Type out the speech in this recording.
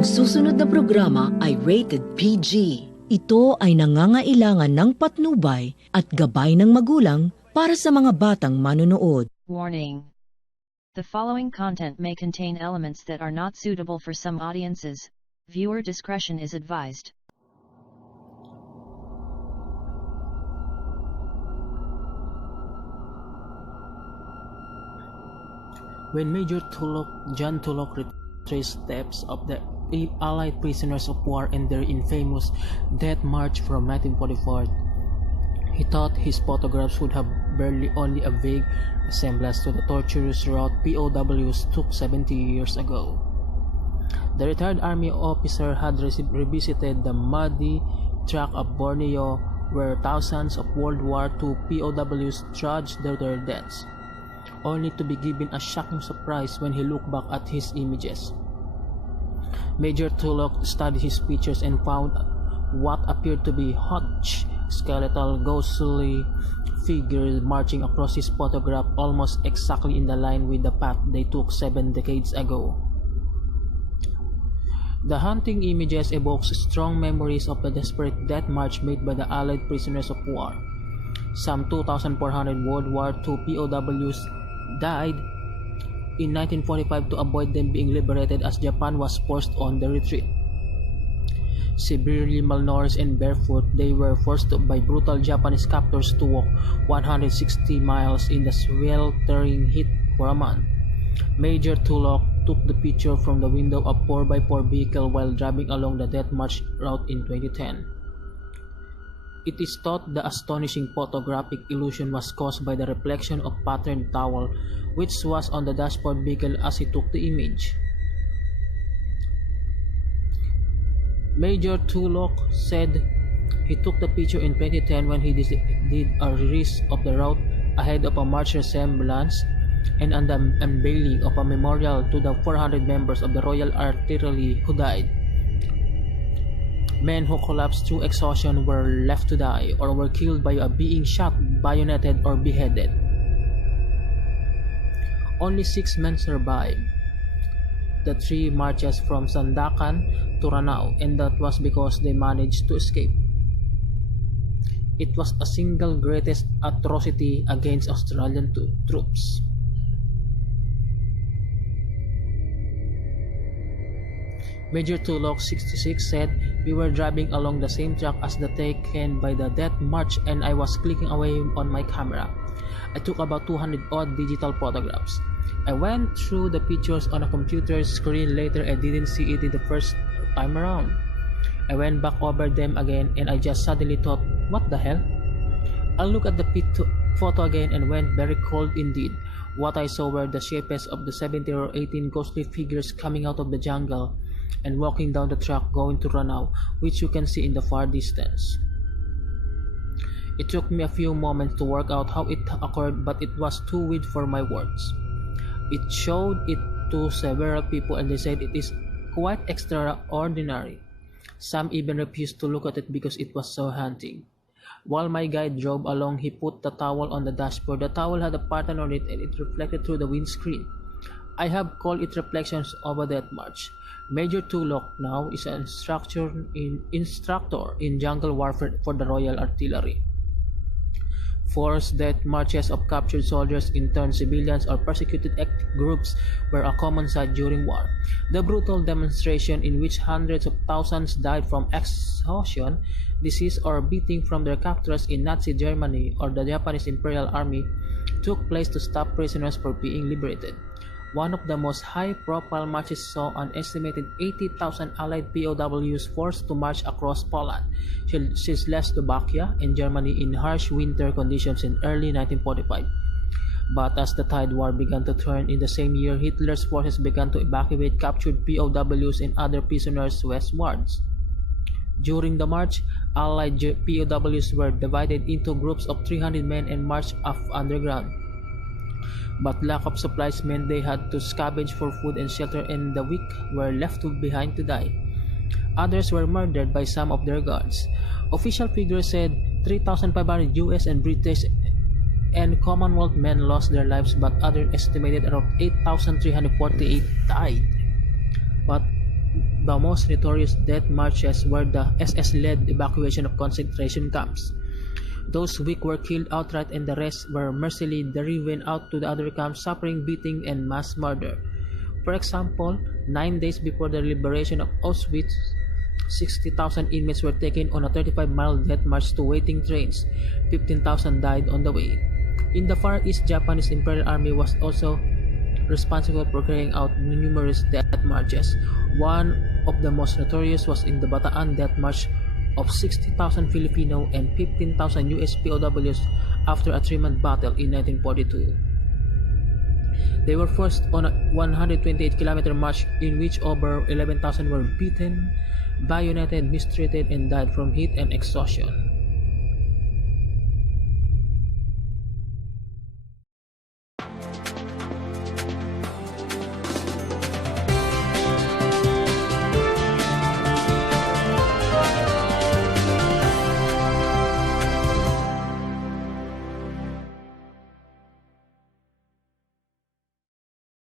Ang susunod na programa ay rated PG. Ito ay nangangailangan ng patnubay at gabay ng magulang para sa mga batang manonood. Warning. The following content may contain elements that are not suitable for some audiences. Viewer discretion is advised. When Major John Tulloch retraced steps of the Allied prisoners of war and their infamous Death March from 1944, he thought his photographs would have barely only a vague resemblance to the torturous route POWs took 70 years ago. The retired army officer had revisited the muddy track of Borneo where thousands of World War II POWs trudged their deaths, only to be given a shocking surprise when he looked back at his images. Major Tulloch studied his pictures and found what appeared to be hunched, skeletal, ghostly figures marching across his photograph almost exactly in the line with the path they took 7 decades ago. The haunting images evokes strong memories of the desperate death march made by the Allied prisoners of war. Some 2,400 World War II POWs died in 1945 to avoid them being liberated as Japan was forced on the retreat. Severely malnourished and barefoot, they were forced by brutal Japanese captors to walk 160 miles in the sweltering heat for a month. Major Tulloch took the picture from the window of a 4x4 vehicle while driving along the Death March route in 2010. It is thought the astonishing photographic illusion was caused by the reflection of patterned towel which was on the dashboard vehicle as he took the image. Major Tulloch said he took the picture in 2010 when he did a release of the route ahead of a march resemblance and an unveiling of a memorial to the 400 members of the Royal Artillery who died. Men who collapsed through exhaustion were left to die or were killed by being shot, bayoneted, or beheaded. Only 6 men survived the 3 marches from Sandakan to Ranao, and that was because they managed to escape. It was a single greatest atrocity against Australian troops. Major Tulloch, 66, said, "We were driving along the same track as the taken by the Death March and I was clicking away on my camera. I took about 200 odd digital photographs. I went through the pictures on a computer screen later and didn't see it the first time around. I went back over them again and I just suddenly thought, what the hell? I looked at the photo again and went very cold indeed. What I saw were the shapes of the 17 or 18 ghostly figures coming out of the jungle and walking down the track going to Ranao, which you can see in the far distance. It took me a few moments to work out how it occurred, but it was too weird for my words. It showed it to several people and they said it is quite extraordinary. Some even refused to look at it because it was so haunting. While my guide drove along, he put the towel on the dashboard. The towel had a pattern on it and it reflected through the windscreen. I have called it reflections of a Death March. Major Tulloch now is an instructor in jungle warfare for the Royal Artillery. Forced death marches of captured soldiers, interned civilians, or persecuted ethnic groups were a common sight during war. The brutal demonstration in which hundreds of thousands died from exhaustion, disease, or beating from their captors in Nazi Germany or the Japanese Imperial Army took place to stop prisoners from being liberated. One of the most high-profile marches saw an estimated 80,000 Allied POWs forced to march across Poland, Czechoslovakia, and Germany in harsh winter conditions in early 1945. But as the Tide War began to turn in the same year, Hitler's forces began to evacuate captured POWs and other prisoners westwards. During the march, Allied POWs were divided into groups of 300 men and marched off underground. But lack of supplies meant they had to scavenge for food and shelter, and the weak were left behind to die. Others were murdered by some of their guards. Official figures said 3,500 US and British and Commonwealth men lost their lives, but others estimated around 8,348 died. But the most notorious death marches were the SS-led evacuation of concentration camps. Those weak were killed outright and the rest were mercilessly driven out to the other camps, suffering beating and mass murder. For example, 9 days before the liberation of Auschwitz, 60,000 inmates were taken on a 35-mile death march to waiting trains. 15,000 died on the way. In the Far East, Japanese Imperial Army was also responsible for carrying out numerous death marches. One of the most notorious was in the Bataan Death March of 60,000 Filipino and 15,000 US POWs after a 3-month battle in 1942. They were forced on a 128-kilometer march in which over 11,000 were beaten, bayoneted, mistreated, and died from heat and exhaustion.